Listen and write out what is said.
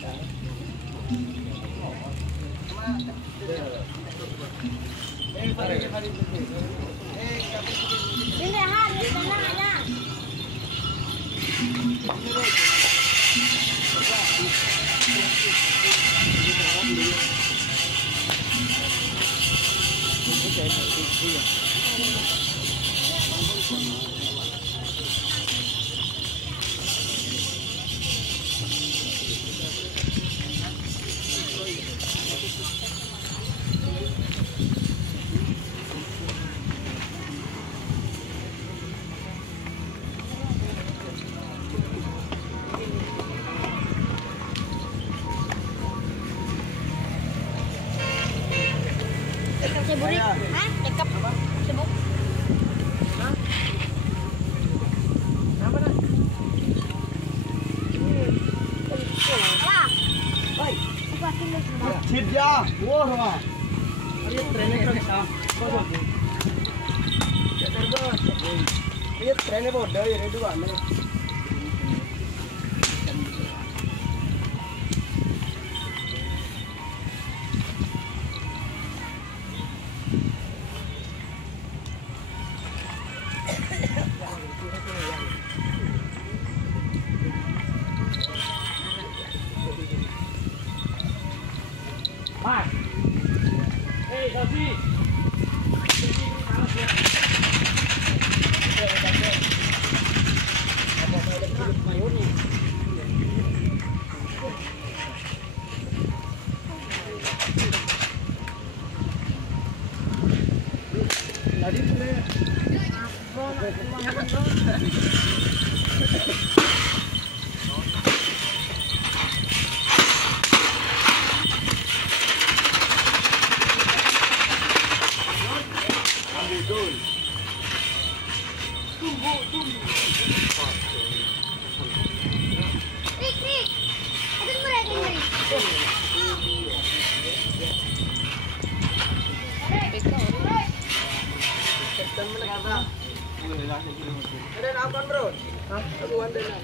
Ini hari tengahnya. Sibuk, hah? Cekap, sibuk. Hah? Apa nak? Lah. Oi, apa sini? Chip ya, wah wah. Ayo trennya ke sana. Kau ya terbang. Ayo trennya bodoh ya itu kan. Mas, hey Sofi, ada apa bro? Hah? Aku ada nak.